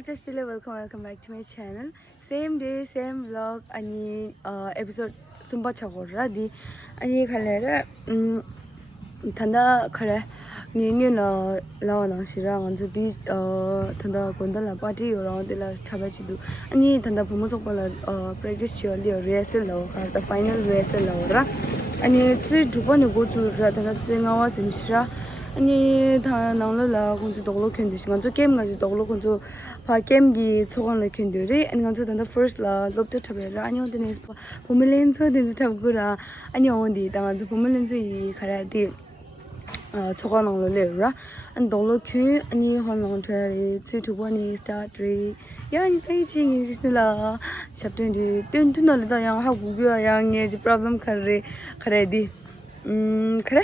just welcome back to my channel. Same day, same vlog. Ani episode sumba chagorra di. Ani khalera thanda khare ngi na lawa na shira nganzu di thanda gondala party around de la thabachi du. Ani thanda phomo chokpala practice chali rehearsal lo the final rehearsal lo ra. Ani tsu dupa ne go tu ra thanda tsu ngawa simshira. 아니 다 나올라 군주 도로 캔디 시간 저 게임 가지 도로 군주 파 게임기 초간을 캔디리 아니 간주 단다 first 라 롭트 타베라 아니 온데 네스 포밀렌서 덴스 타고라 아니 온디 당한주 포밀렌서 이 가라디 초간을 레라 안 도로 큐 아니 혼롱트리 츠투보니 스타트리 야니 테이칭 이스라 챕터 20 뜬뜬날다 양 하고 양 예지 프로블럼 카레디 그래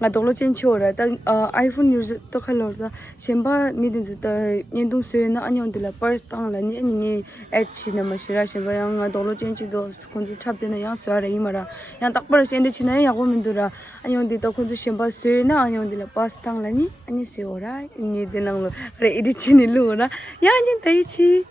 nga dolo chen chora ta iphone use to khalo da shemba midin zu ta nyendung se na anyon de la purse tang la ni ni h na ma shira shemba yang nga dolo chen chi do konju chap de na yang swa ra imara yang tak par sen de china ya go min dura anyon de to konju shemba se na anyon de la pas tang la ni ani se ora ni de nang lo re edi chini lu na ya ni tai chi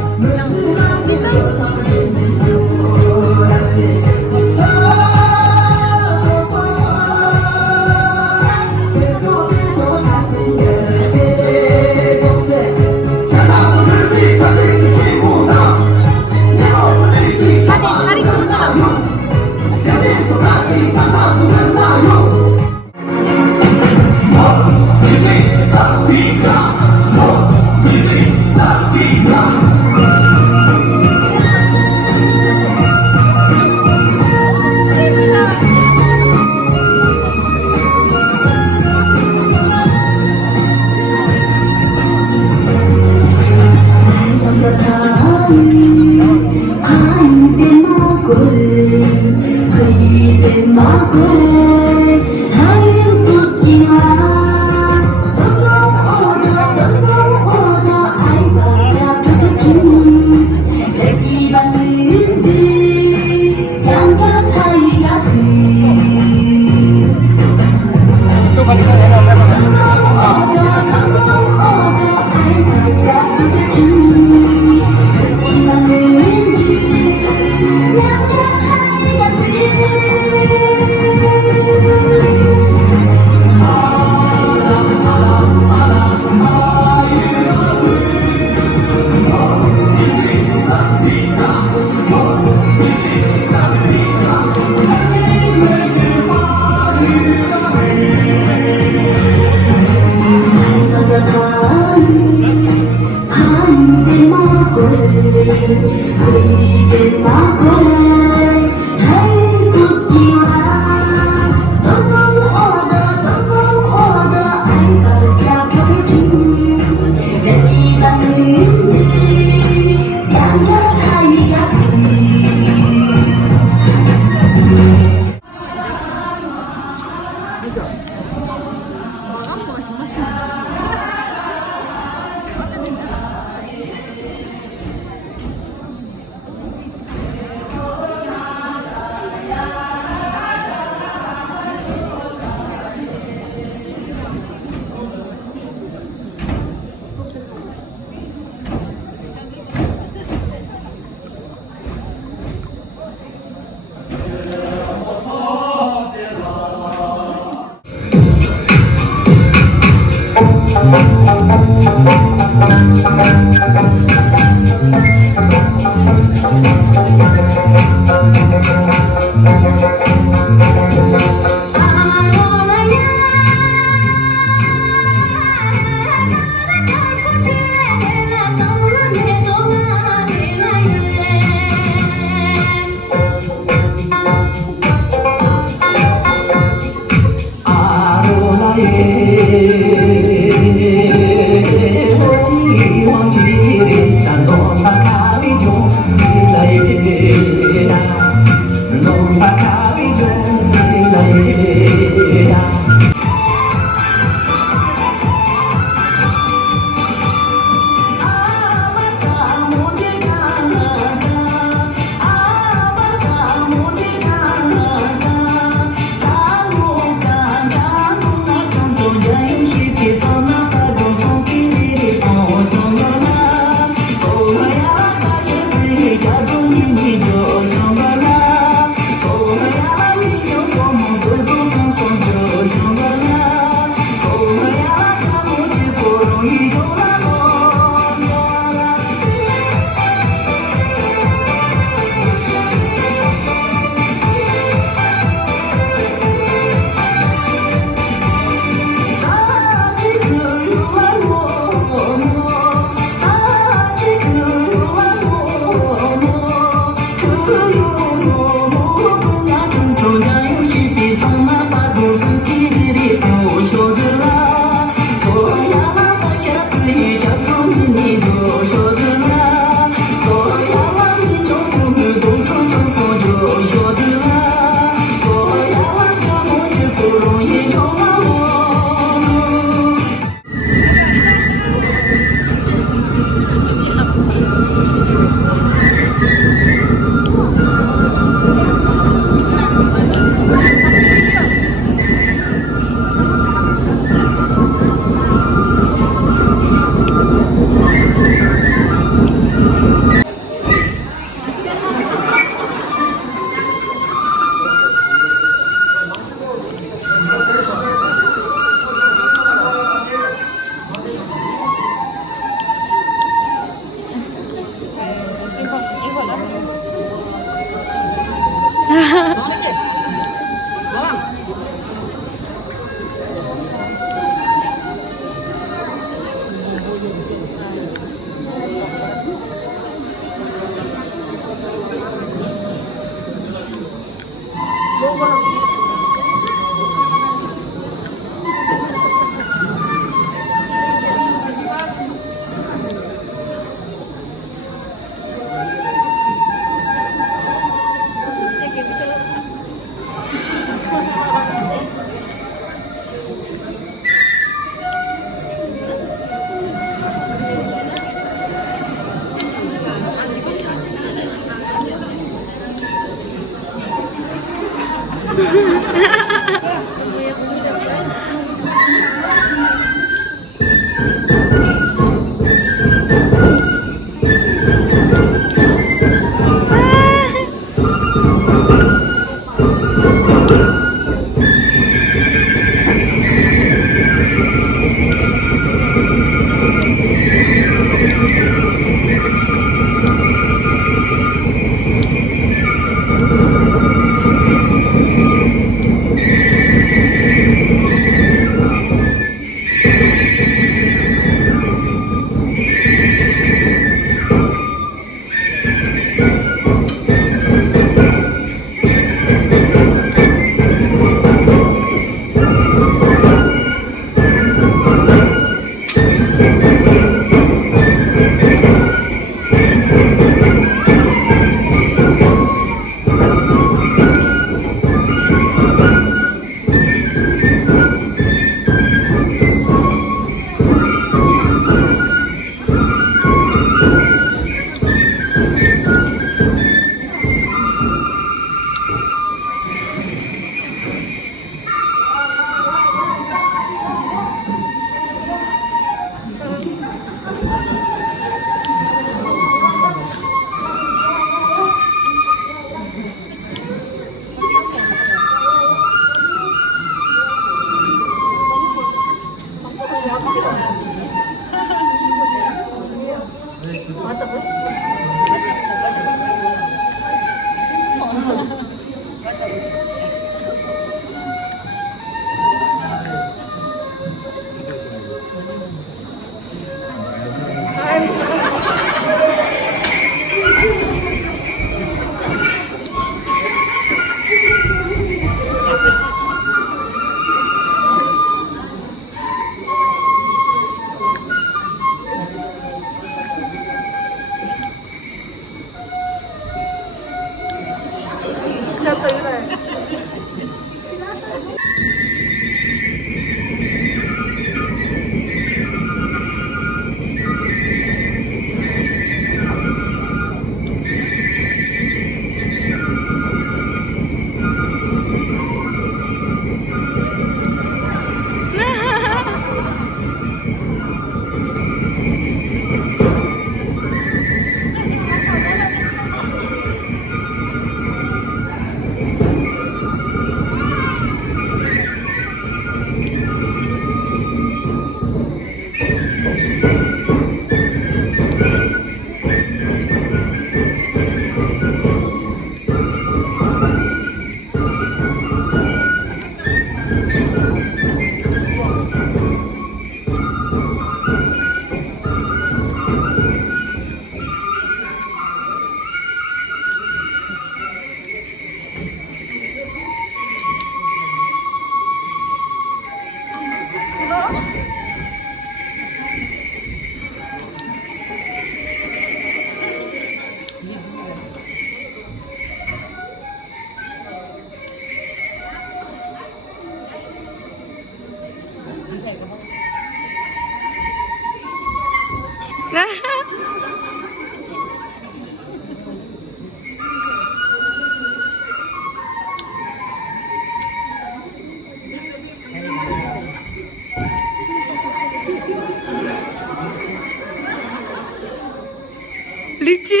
리치.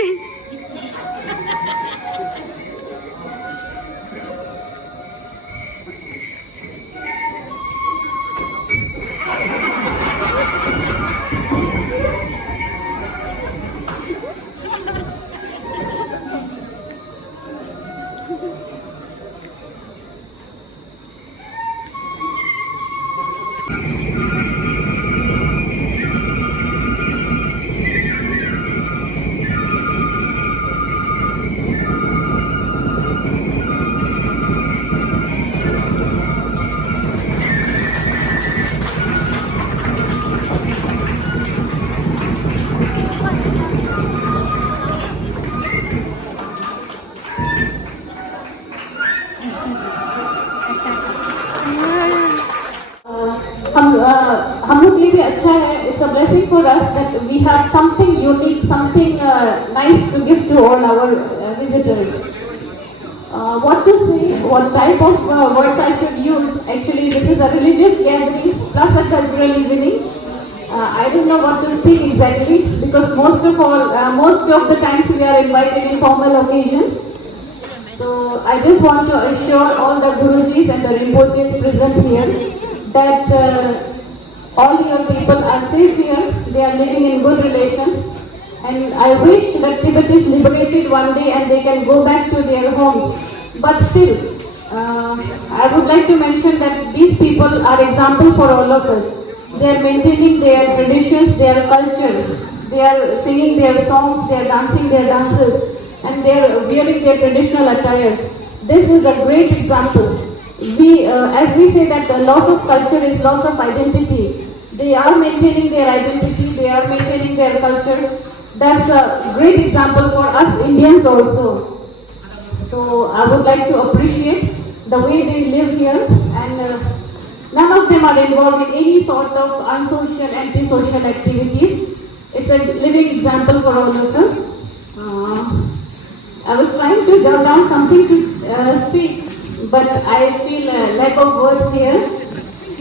हम लोग के लिए भी अच्छा है. It's a blessing for us that we have something unique, something nice to give to all our visitors. what to say, what type of words I should use. Actually, this is a religious gathering plus a cultural evening. I don't know what to speak exactly because most of the times we are invited in formal occasions. So I just want to assure all the Gurujis and the Rinpoches present here that all your people are safe here. They are living in good relations. And I wish that Tibet is liberated one day and they can go back to their homes. But still, I would like to mention that these people are example for all of us. They are maintaining their traditions, their culture. They are singing their songs, they are dancing their dances, and they are wearing their traditional attires. This is a great example. As we say that the loss of culture is loss of identity. They are maintaining their identity, they are maintaining their culture. That's a great example for us Indians also. So I would like to appreciate the way they live here, and none of them are involved in any sort of unsocial, antisocial activities. It's a living example for all of us. I was trying to jot down something to speak, but I feel a lack of words here.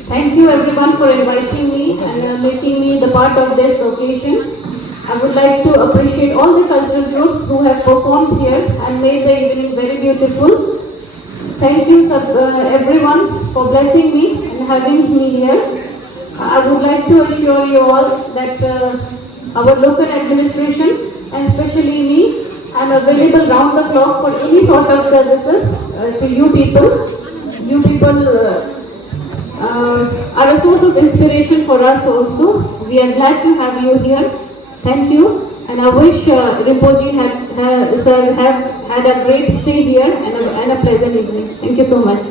Thank you everyone for inviting me and making me the part of this occasion. I would like to appreciate all the cultural groups who have performed here and made the evening very beautiful. Thank you everyone for blessing me and having me here. I would like to assure you all that our local administration and especially me, I am available round the clock for any sort of services to you people. You people are a source of inspiration for us also. We are glad to have you here. Thank you, and I wish Rinpoche sir have had a great stay here and a pleasant evening. Thank you so much.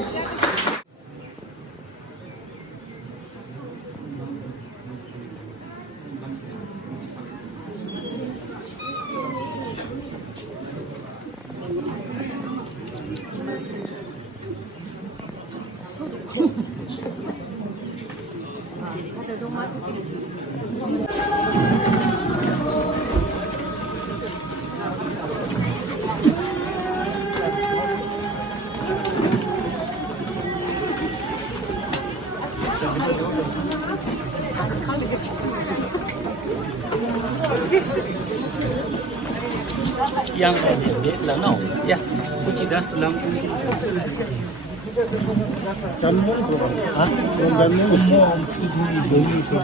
Yang dia là no. Ya, kucing das dalam. Jammu tu. Ah, jammu semua beli tu.